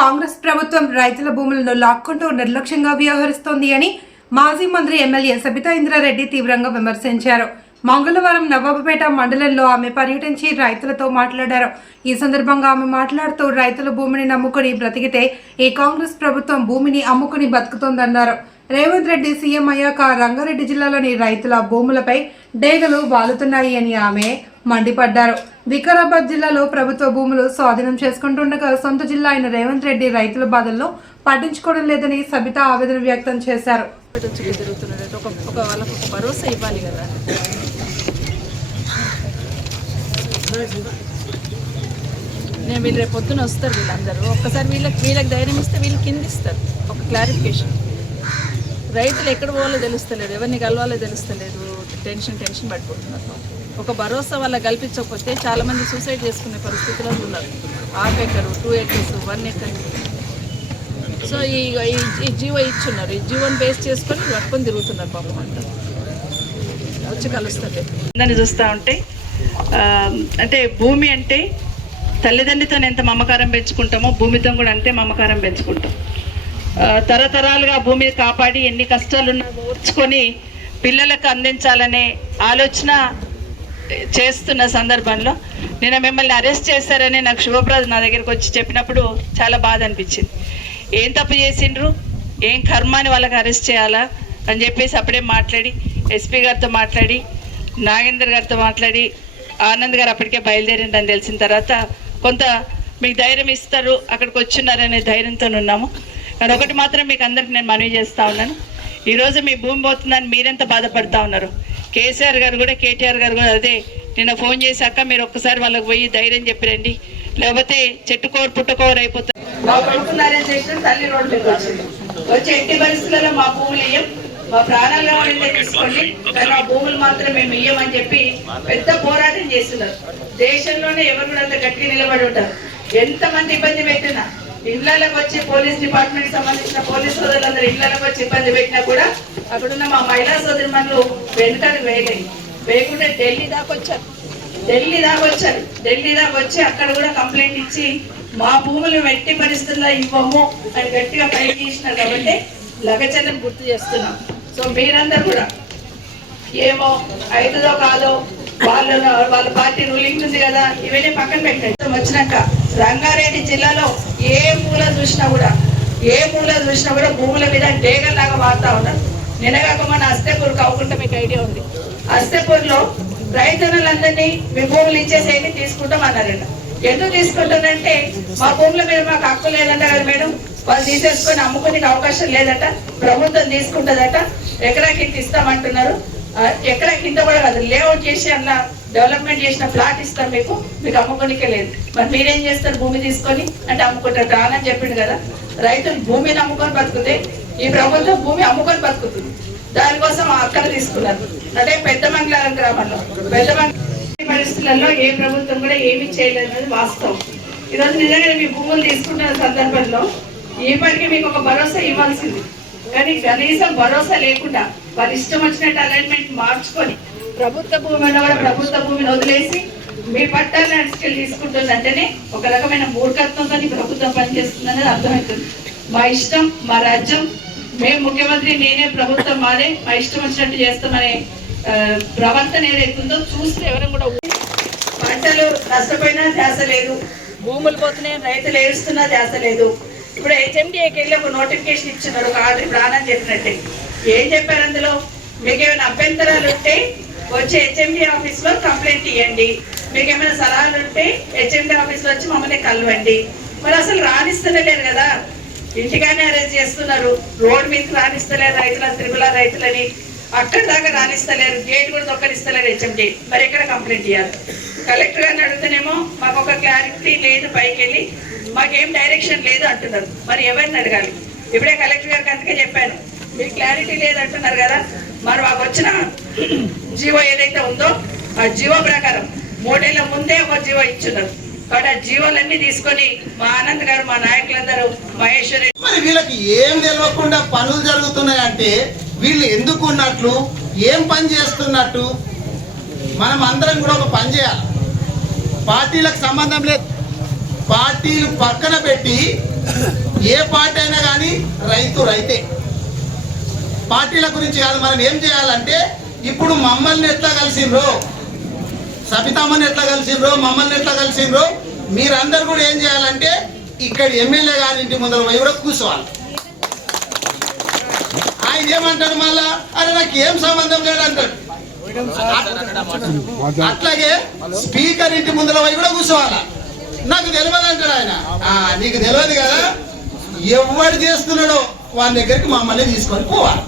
కాంగ్రెస్ ప్రభుత్వం రైతుల భూములను లాక్కుంటూ నిర్లక్ష్యంగా వ్యవహరిస్తోంది అని మాజీ మంత్రి ఎమ్మెల్యే సబితా ఇంద్రారెడ్డి తీవ్రంగా విమర్శించారు. మంగళవారం నవాబుపేట మండలంలో ఆమె పర్యటించి రైతులతో మాట్లాడారు. ఈ సందర్భంగా ఆమె మాట్లాడుతూ రైతుల భూమిని నమ్ముకుని బ్రతికితే ఈ కాంగ్రెస్ ప్రభుత్వం భూమిని అమ్ముకుని బతుకుతోందన్నారు. రేవంత్ రెడ్డి సీఎం అయ్యాక రంగారెడ్డి జిల్లాలోని రైతుల భూములపై డేగలు వాలుతున్నాయి అని ఆమె మండిపడ్డారు. వికారాబాద్ జిల్లాలో ప్రభుత్వ భూములు స్వాధీనం చేసుకుంటుండగా సొంత జిల్లా అయిన రేవంత్ రెడ్డి రైతుల బాధలను పట్టించుకోవడం లేదని సబితా ఆవేదన వ్యక్తం చేశారు. వాళ్ళకు భరోసా ఇవ్వాలి కదా. నేను వీళ్ళు రేపు పొద్దున వస్తారు, వీళ్ళందరూ ఒక్కసారి వీళ్ళకి ధైర్యం ఇస్తే వీళ్ళు కింద ఇస్తారు. ఒక క్లారిఫికేషన్, రైతులు ఎక్కడ పోవాలో తెలుస్తలేదు, ఎవరిని కలవాలో తెలుస్తలేదు, టెన్షన్ పడిపోతున్నారు. ఒక భరోసా వాళ్ళ కల్పించకపోతే చాలామంది సూసైడ్ చేసుకునే పరిస్థితిలో ఉన్నారు. 1/2 ఎకరు, 2 acres, 1 acre. సో ఈ జీవో ఇచ్చున్నారు. ఈ జీవోని బేస్ చేసుకొని పట్టుకొని తిరుగుతున్నారు పాపం అంతా. వచ్చి కలుస్తారు అందరినీ చూస్తూ ఉంటే. అంటే భూమి అంటే తల్లిదండ్రితో ఎంత మమకారం పెంచుకుంటామో భూమితో కూడా అంతే మమకారం పెంచుకుంటాం. తరతరాలుగా భూమిని కాపాడి ఎన్ని కష్టాలున్నా ఓర్చుకొని పిల్లలకు అందించాలనే ఆలోచన చేస్తున్న సందర్భంలో నేను మిమ్మల్ని అరెస్ట్ చేశారని నాకు శుభప్రద నా దగ్గరికి వచ్చి చెప్పినప్పుడు చాలా బాధ అనిపించింది. ఏం తప్పు చేసిండ్రు, ఏం కర్మాని వాళ్ళకి అరెస్ట్ చేయాలా అని చెప్పేసి అప్పుడే మాట్లాడి ఎస్పీ గారితో మాట్లాడి నాగేందర్ గారితో మాట్లాడి ఆనంద్ గారు అప్పటికే బయలుదేరిండని తెలిసిన తర్వాత కొంత మీకు ధైర్యం ఇస్తారు, అక్కడికి వచ్చిన్నారనే ధైర్యంతో ఉన్నాము. కానీ ఒకటి మాత్రం మీకు అందరికి నేను మనవి చేస్తూ ఉన్నాను, ఈరోజు మీ భూమి పోతుందని మీరెంత బాధపడుతూ ఉన్నారు. కేసీఆర్ గారు కూడా కేటీఆర్ గారు కూడా అదే నిన్న ఫోన్ చేశాక మీరు ఒక్కసారి వాళ్ళకి పోయి ధైర్యం చెప్పిరండి, లేకపోతే చెట్టుకోరు పుట్టుకోరు అయిపోతారు. మా పడుకున్నారని చేసిన తల్లి రోడ్డు మీద వచ్చింది. వచ్చి ఎట్టి పరిస్థితుల్లో మా భూములు ఇయ్యం, మా ప్రాణాలు తీసుకోండి, కానీ మా భూములు మాత్రం మేము ఇయ్యమని చెప్పి పెద్ద పోరాటం చేస్తున్నారు. దేశంలోనే ఎవరు కూడా అంత గట్టిగా నిలబడి ఉంటారు. ఎంతమంది ఇబ్బంది పెట్టినా ఇళ్లకు వచ్చి పోలీస్ డిపార్ట్మెంట్ సంబంధించిన పోలీస్ సోదరులందరూ ఇళ్లకు వచ్చి ఇబ్బంది పెట్టినా కూడా అక్కడున్న మా మహిళా సోదరుమణులు వెనుకకు వేయకుండా ఢిల్లీ దాకా వచ్చారు. ఢిల్లీ దాకా వచ్చి అక్కడ కూడా కంప్లైంట్ ఇచ్చి మా భూములు ఎట్టి పరిస్థితుల్లో ఇవ్వము అని గట్టిగా పైకి తీసినారు. కాబట్టి లగచర్లను గుర్తు చేస్తున్నాం. సో మీరందరూ కూడా ఏమో అవుతుందో కాదో వాళ్ళ పార్టీ రూలింగ్ ఉంది కదా, ఇవన్నీ పక్కన పెట్టండి. వచ్చినాక రంగారెడ్డి జిల్లాలో ఏ మూల చూసినా కూడా భూముల మీద డేగల్లాగా వాడుతూ ఉన్నారు. నిన్నగాక మన అస్తేపూర్ కాకుండా మీకు ఐడియా ఉంది. అస్తేపూర్లో రైతన్నులందరినీ మీ భూములు ఇచ్చేసేది తీసుకుంటాం అన్నారంట. ఎందుకు తీసుకుంటానంటే మా భూముల మీద మాకు హక్కు లేదంట కదా మేడం, వాళ్ళు తీసేసుకొని అమ్ముకునే అవకాశం లేదట, ప్రభుత్వం తీసుకుంటుందట, ఎకరాకి ఇంత ఇస్తామంటున్నారు. ఎకరాకి ఇంత కూడా కాదు, లేఅవుట్ చేసి అలా డెవలప్మెంట్ చేసిన ప్లాట్ ఇస్తాం మీకు అమ్ముకోనికే లేదు. మరి మీరేం చేస్తారు, భూమి తీసుకొని అంటే అమ్ముకుంటారు రానని చెప్పిండు కదా. రైతులు భూమిని అమ్ముకొని బతుకుతే ఈ ప్రభుత్వం భూమి అమ్ముకొని బతుకుతుంది. దానికోసం అక్కడ తీసుకున్నారు. అంటే పెద్దమంగళం గ్రామంలో పరిస్థితులలో ఏ ప్రభుత్వం కూడా ఏమి చేయలేదు వాస్తవం. ఈరోజు నిజంగా మీ భూములు తీసుకుంటున్న సందర్భంలో ఇప్పటికీ మీకు ఒక భరోసా ఇవ్వాల్సింది, కానీ కనీసం భరోసా లేకుండా వారి ఇష్టం వచ్చినట్టు అలైన్మెంట్ మార్చుకొని ప్రభుత్వ భూమి అన్న కూడా ప్రభుత్వ భూమిని వదిలేసి మీ పట్టాలను అడిచుకెళ్ళి తీసుకుంటుందంటేనే ఒక రకమైన మూర్ఖత్వంతో ప్రభుత్వం పనిచేస్తుందనేది అర్థమవుతుంది. మా ఇష్టం, మా రాజ్యం, మేము ముఖ్యమంత్రి, నేనే ప్రభుత్వం, మాదే, మా ఇష్టం వచ్చినట్టు చేస్తామనే ప్రవర్తన ఏదైతుందో చూస్తే ఎవరు కూడా పంటలు నష్టపోయినా ధ్యాస లేదు, భూములు పోతున్నాయి రైతులు ఏడుస్తున్నా ధ్యాస లేదు. ఇప్పుడు హెచ్ఎండిఏకి వెళ్ళి ఒక నోటిఫికేషన్ ఇచ్చినారు, ఒక ఆర్డర్ ప్రాణం చెప్పినట్టే. ఏం చెప్పారు అందులో, మీకు ఏమైనా అభ్యంతరాలు ఉంటే వచ్చి హెచ్ఎండి ఆఫీస్లో కంప్లైంట్ ఇవ్వండి, మీకు ఏమైనా సలహాలు ఉంటే హెచ్ఎండి ఆఫీస్లో వచ్చి మమ్మల్ని కలవండి. మరి అసలు రాణిస్తలేరు కదా, ఇంటిగానే అరేంజ్ చేస్తున్నారు. రోడ్ మీదకి రాణిస్తలేరు రైతులని, త్రిపుల రైతులని అక్కడి దాకా రాణిస్తలేరు, గేట్ కూడా దొక్కరిస్తలేరు హెచ్ఎండి. మరి ఎక్కడ కంప్లైంట్ ఇవ్వాలి? కలెక్టర్ గారిని అడిగితేనేమో మాకు ఒక క్లారిటీ లేదు, పైకి వెళ్ళి మాకేం డైరెక్షన్ లేదు అంటున్నారు. మరి ఎవరిని అడగాలి? ఇప్పుడే కలెక్టర్ గారికి అందుకే చెప్పాను, మీకు క్లారిటీ లేదు అంటున్నారు కదా, మరి మాకు వచ్చిన జీవో ఏదైతే ఉందో ఆ జీవో ప్రకారం 3 ఏళ్ల ముందే ఒక జీవో ఇచ్చున్నారు. కాబట్టి ఆ జీవోలన్నీ తీసుకొని మా ఆనంద్ గారు, మా నాయకులందరూ, మహేశ్వరి, మరి వీళ్ళకి ఏం తెలియకుండా పనులు జరుగుతున్నాయంటే వీళ్ళు ఎందుకు ఉన్నట్లు, ఏం పని చేస్తున్నట్టు? మనం అందరం కూడా ఒక పని చేయాలి. పార్టీలకు సంబంధం లేదు, పార్టీలు పక్కన పెట్టి ఏ పార్టీ అయినా కానీ రైతు రైతే. పార్టీల గురించి కాదు, మనం ఏం చేయాలంటే ఇప్పుడు మమ్మల్ని ఎట్లా కలిసిండ్రో, సబితమ్మని ఎట్లా కలిసిండ్రో, మమ్మల్ని ఎట్లా కలిసిండ్రో, మీరందరూ కూడా ఏం చేయాలంటే ఇక్కడ ఎమ్మెల్యే గారి ఇంటి ముందర పోయి కూడా కూర్చోవాలి. ఆయన ఏమంటాడు మళ్ళా, అరే నాకు ఏం సంబంధం లేదు అంటాడు. అట్లాగే స్పీకర్ ఇంటి ముందర పోయి కూడా కూర్చోవాలా. నాకు తెలియదు అంటాడు ఆయన. నీకు తెలియదు కదా, ఎవడు చేస్తున్నాడో వాని దగ్గరికి మమ్మల్ని తీసుకొని పోవాలి.